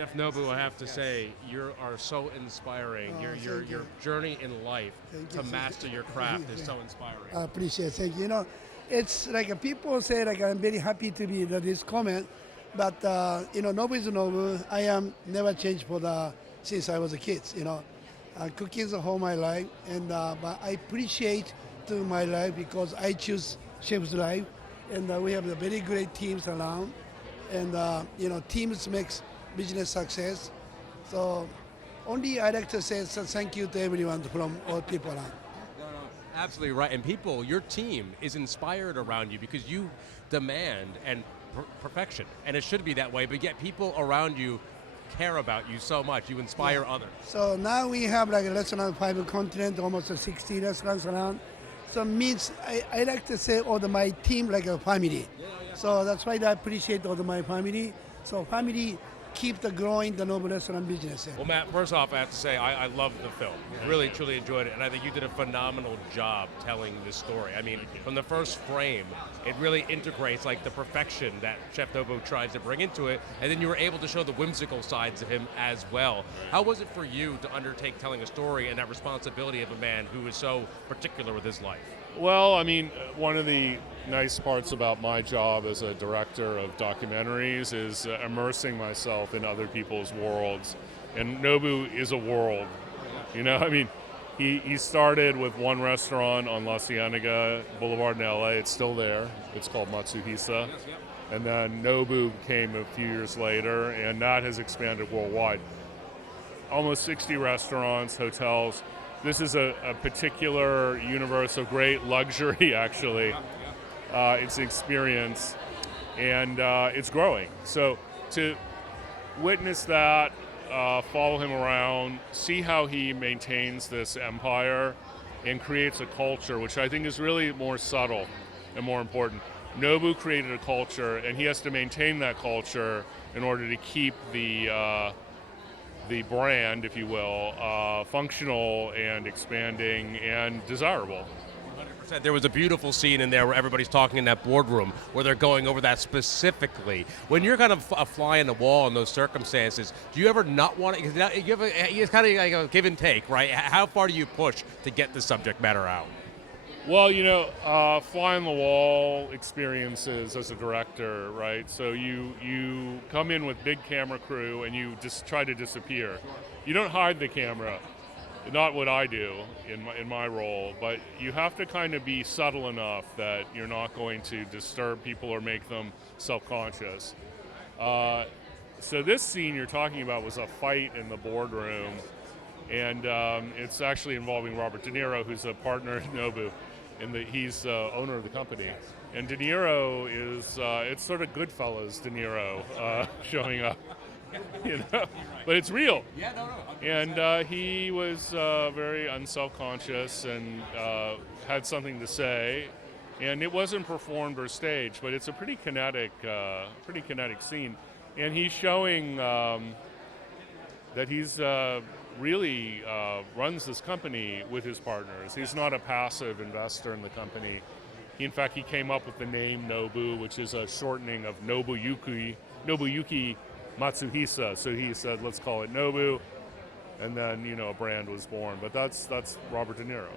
Chef Nobu, I have to say, you are so inspiring. Your journey in life to master your craft is so inspiring. I appreciate it. Thank you. It's like people say like I'm very happy to be this comment, but Nobu is Nobu. I am never changed for the since I was a kid. Cooking is all my life, and but I appreciate to my life because I choose chef's life, and we have the very great teams around, and teams makes business success. So only I like to say thank you to everyone from all people around. Absolutely right. And people, your team is inspired around you because you demand and perfection. And it should be that way, but yet people around you care about you so much. You inspire others. So now we have like a restaurant 5 continent, almost 60 restaurants around. So means I like to say all my team like a family. So that's why I appreciate all my family. So family keep the growing the Nobu restaurant business. Well, Matt, first off, I have to say I love the film. Really, truly enjoyed it, and I think you did a phenomenal job telling this story. I mean, from the first frame, it really integrates like the perfection that Chef Nobu tries to bring into it, and then you were able to show the whimsical sides of him as well. How was it for you to undertake telling a story and that responsibility of a man who is so particular with his life? Well, I mean, one of the nice parts about my job as a director of documentaries is immersing myself in other people's worlds. And Nobu is a world. I mean, he started with one restaurant on La Cienega Boulevard in LA. It's still there. It's called Matsuhisa. And then Nobu came a few years later, and that has expanded worldwide. Almost 60 restaurants, hotels. This is a particular universe of great luxury, actually. It's an experience, and it's growing. So to witness that, follow him around, see how he maintains this empire and creates a culture, which I think is really more subtle and more important. Nobu created a culture, and he has to maintain that culture in order to keep the brand, if you will, functional and expanding and desirable. 100%. There was a beautiful scene in there where everybody's talking in that boardroom where they're going over that specifically. When you're kind of a fly in the wall in those circumstances, do you ever not want to? It's kind of like a give and take, right? How far do you push to get the subject matter out? Well, fly on the wall experiences as a director, right? So you come in with big camera crew and you just try to disappear. You don't hide the camera, not what I do in my role, but you have to kind of be subtle enough that you're not going to disturb people or make them self-conscious. So this scene you're talking about was a fight in the boardroom, and it's actually involving Robert De Niro, who's a partner at Nobu. He's owner of the company. And De Niro is, it's sort of Goodfellas De Niro showing up, but it's real. Yeah, no. And he was very unselfconscious and had something to say. And it wasn't performed or staged, but it's a pretty kinetic scene. And he's showing that he's really runs this company with his partners. He's not a passive investor in the company. In fact, he came up with the name Nobu, which is a shortening of Nobuyuki Matsuhisa. So he said, let's call it Nobu, and then a brand was born. But that's Robert De Niro.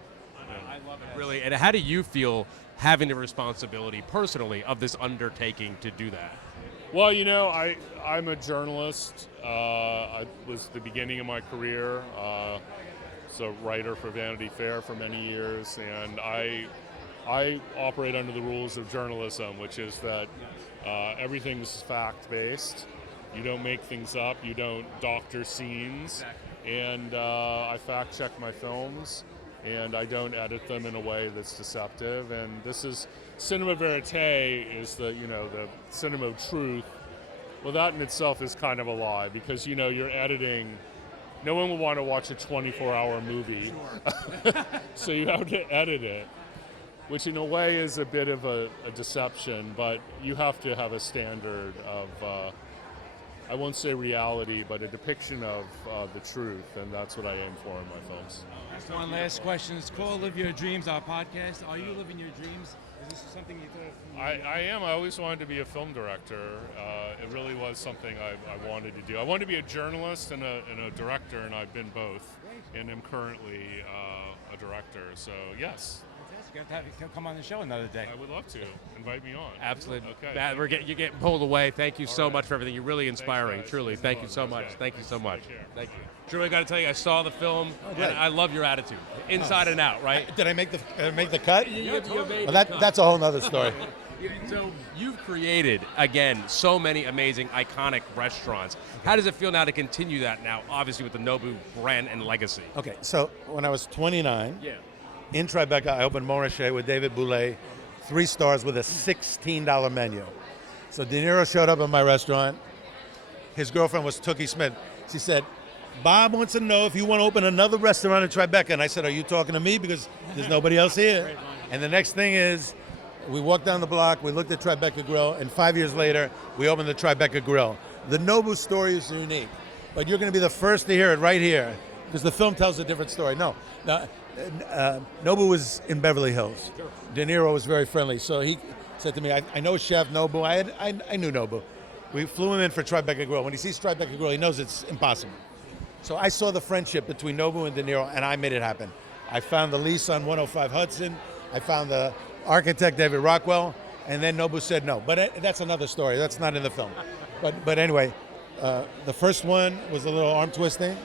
I love it, really. And how do you feel having the responsibility personally of this undertaking to do that? Well, I'm a journalist. I was the beginning of my career. So writer for Vanity Fair for many years, and I operate under the rules of journalism, which is that everything's fact-based. You don't make things up. You don't doctor scenes. And I fact-check my films, and I don't edit them in a way that's deceptive. And this is cinema verite, is the cinema of truth. Well, that in itself is kind of a lie, because you're editing. No one will want to watch a 24-hour movie, so you have to edit it, which in a way is a bit of a deception. But you have to have a standard of. I won't say reality, but a depiction of the truth, and that's what I aim for in my films. One last question. It's called Live Your Dreams, our podcast. Are you living your dreams? Is this something you thought? I am. I always wanted to be a film director. It really was something I wanted to do. I wanted to be a journalist and a director, and I've been both, and am currently a director. So yes. You have to have you come on the show another day. I would love to. Invite me on. Absolutely. Okay. Matt, you're getting pulled away. Thank you so right. much for everything. You're really inspiring. guys. Truly. It's Thank fun. you so much. Okay. Thank you so much. Take care. Thank you. Drew, I got to tell you, I saw the film, great. and I love your attitude, inside and out. Right? Did I make the cut? You made Well, that's a whole nother story. So you've created, again, so many amazing, iconic restaurants. How does it feel now to continue that now, obviously with the Nobu brand and legacy? Okay, so when I was 29, Yeah. in Tribeca, I opened Montrachet with David Boulay, 3 stars with a $16 menu. So De Niro showed up at my restaurant. His girlfriend was Tookie Smith. She said, Bob wants to know if you want to open another restaurant in Tribeca. And I said, are you talking to me? Because there's nobody else here. And the next thing is, we walked down the block, we looked at Tribeca Grill, and 5 years later, we opened the Tribeca Grill. The Nobu story is unique, but you're going to be the first to hear it right here, because the film tells a different story. No, Nobu was in Beverly Hills. De Niro was very friendly, so he said to me, I know Chef Nobu. I knew Nobu. We flew him in for Tribeca Grill. When he sees Tribeca Grill, he knows it's impossible. So I saw the friendship between Nobu and De Niro, and I made it happen. I found the lease on 105 Hudson. I found the architect, David Rockwell, and then Nobu said no. But that's another story. That's not in the film. But anyway, the first one was a little arm twisting.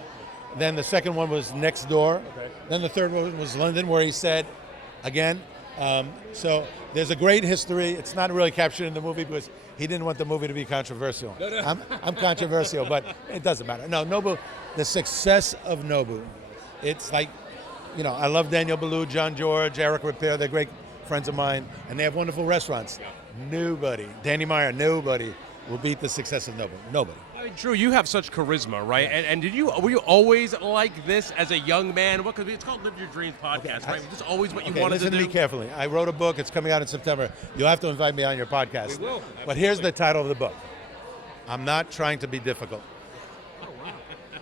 Then the second one was Next Door. Okay. Then the third one was London, where he said, again. So there's a great history. It's not really captured in the movie because he didn't want the movie to be controversial. No. I'm controversial, but it doesn't matter. No, Nobu, the success of Nobu, it's like, I love Daniel Ballou, John George, Eric Repair. They're great friends of mine, and they have wonderful restaurants. Nobody, Danny Meyer, nobody will beat the success of Nobu. Nobody. I mean, Drew, you have such charisma, right? And were you always like this as a young man? Because it's called Live Your Dreams podcast, right? Was this always what you wanted listen to do? Me carefully. I wrote a book. It's coming out in September. You'll have to invite me on your podcast. We will. But here's the title of the book. I'm not trying to be difficult. Oh, wow.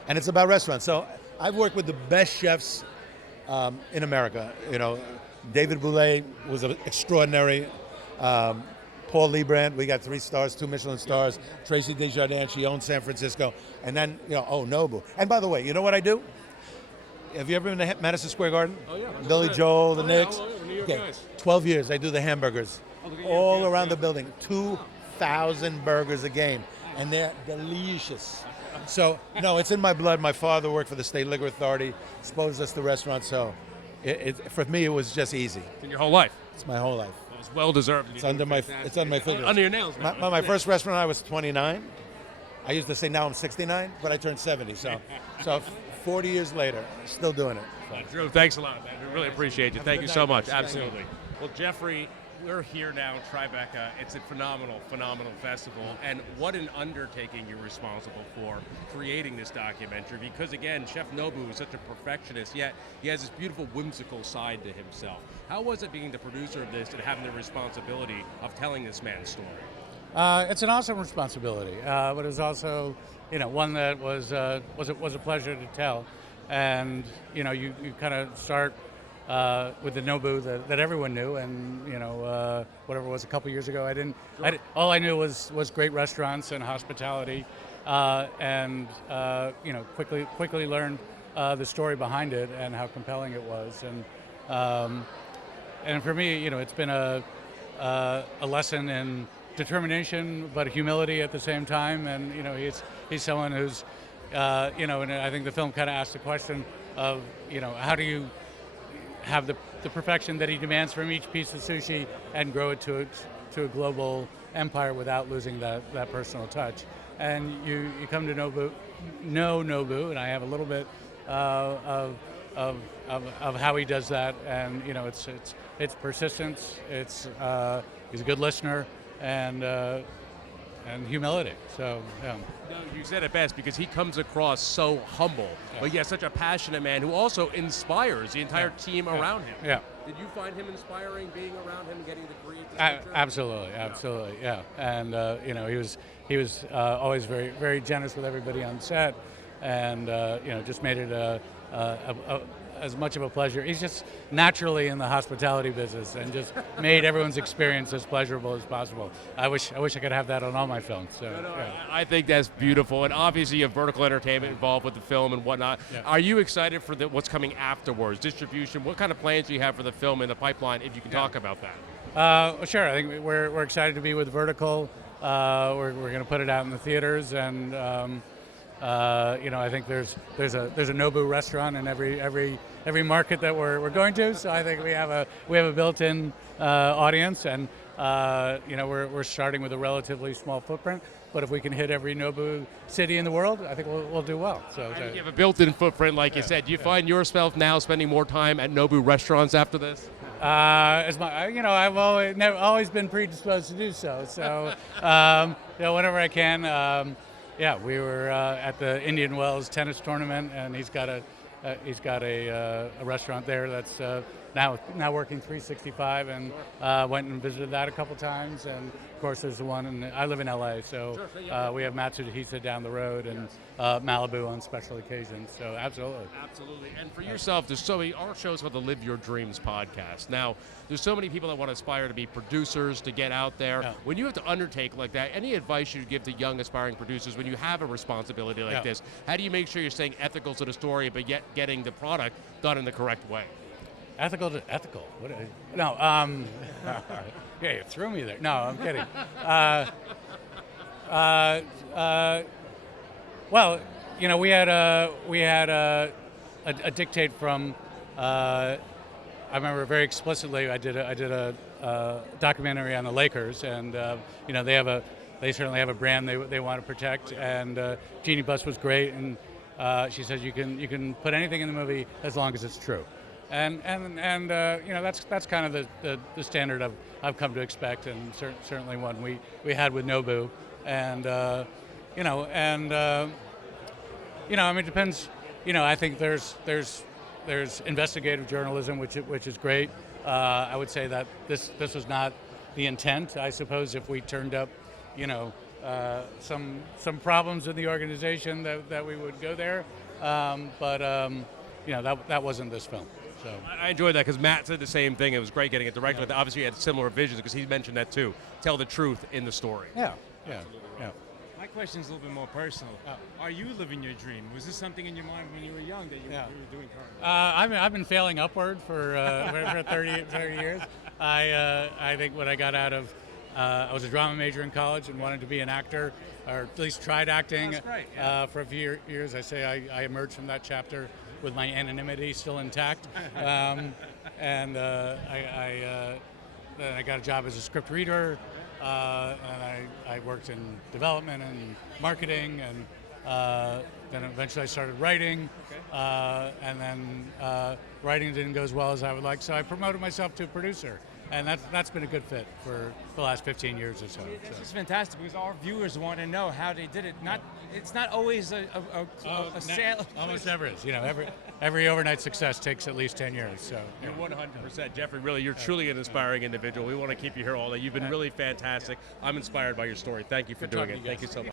And it's about restaurants. So I've worked with the best chefs in America. David Boulay was extraordinary. Paul Liebrand, we got 3 stars, 2 Michelin stars. Tracy Desjardins, she owns San Francisco. And then, Nobu. And by the way, you know what I do? Have you ever been to Madison Square Garden? Oh, yeah. Billy Joel, the Knicks. New York guys. 12 years, I do the hamburgers. All around the building. 2,000 burgers a game. And they're delicious. So, no, it's in my blood. My father worked for the State Liquor Authority, exposed us to restaurants. So, for me, it was just easy. In your whole life? It's my whole life. Well, it's well deserved. It's under my fingers. Under your nails, man. My first restaurant, I was 29. I used to say now I'm 69, but I turned 70. So 40 years later, still doing it. Drew, thanks a lot, man. We really appreciate you. Thank you so much. Thank you. Absolutely. Well, Jeffrey, we're here now in Tribeca. It's a phenomenal festival. And what an undertaking you're responsible for creating this documentary. Because, again, Chef Nobu is such a perfectionist, yet he has this beautiful, whimsical side to himself. How was it being the producer of this and having the responsibility of telling this man's story? It's an awesome responsibility, but it was also, one that was a pleasure to tell. And you kind of start with the Nobu that everyone knew, and whatever it was a couple years ago, all I knew was great restaurants and hospitality, and quickly learned the story behind it and how compelling it was, and for me, it's been a lesson in determination, but humility at the same time. And he's someone who's and I think the film kind of asked the question of how do you have the perfection that he demands from each piece of sushi and grow it to a global empire without losing that personal touch. And you come to know Nobu, and I have a little bit of how he does that. And it's persistence. He's a good listener, and humility. So yeah. No, you said it best, because he comes across so humble, but yet such a passionate man who also inspires the entire team around him. Yeah. Did you find him inspiring, being around him, getting to create this picture? Absolutely, yeah. And he was always very, very generous with everybody on set, and just made it as much of a pleasure. He's just naturally in the hospitality business, and just made everyone's experience as pleasurable as possible. I wish I could have that on all my films. So, yeah. I think that's beautiful, and obviously you have Vertical Entertainment involved with the film and whatnot. Yeah. Are you excited for what's coming afterwards, distribution? What kind of plans do you have for the film in the pipeline, if you can talk about that? Well, sure. I think we're excited to be with Vertical. We're going to put it out in the theaters, and I think there's a Nobu restaurant in every market that we're going to. So I think we have a built-in audience, and we're starting with a relatively small footprint. But if we can hit every Nobu city in the world, I think we'll do well. So you have a built-in footprint, like you said. Do you find yourself now spending more time at Nobu restaurants after this? I've always been predisposed to do so. So whenever I can. We were at the Indian Wells tennis tournament, and he's got a restaurant there that's now working 365, and went and visited that a couple times. And of course, there's the one, I live in LA, so we have Matsuhisa down the road, and Malibu on special occasions. So absolutely. And for yourself, our show's called the Live Your Dreams podcast. Now, there's so many people that want to aspire to be producers, to get out there. Yeah. When you have to undertake like that, any advice you'd give to young aspiring producers when you have a responsibility like this? How do you make sure you're staying ethical to the story, but yet getting the product done in the correct way? Ethical? What? No. Yeah, you threw me there. No, I'm kidding. Well, we had a dictate from. I remember very explicitly. I did a documentary on the Lakers, and they certainly have a brand they want to protect. And Jeannie Buss was great, and she said you can put anything in the movie as long as it's true. And that's kind of the standard I've come to expect, and certainly one we had with Nobu, and it depends. I think there's investigative journalism, which is great. I would say that this was not the intent. I suppose if we turned up, some problems in the organization that we would go there, but that wasn't this film. So I enjoyed that because Matt said the same thing. It was great getting it directed. Yeah. Obviously, you had similar visions because he mentioned that too. Tell the truth in the story. Yeah. My question is a little bit more personal. Are you living your dream? Was this something in your mind when you were young that you were doing currently? I've been failing upward for 30 years. I think what I got out of I was a drama major in college and wanted to be an actor, or at least tried acting. That's great. Yeah. For a few years. I emerged from that chapter with my anonymity still intact, and then I got a job as a script reader, and I worked in development and marketing, and then eventually I started writing, and then writing didn't go as well as I would like, so I promoted myself to a producer. And that's been a good fit for the last 15 years or so. This is fantastic because our viewers want to know how they did it. It's not always a sale. Almost never is. Every overnight success takes at least 10 years. So you're 100%, Jeffrey. Really, you're truly an inspiring individual. We want to keep you here all day. You've been really fantastic. I'm inspired by your story. Thank you for doing it. Thank you so much.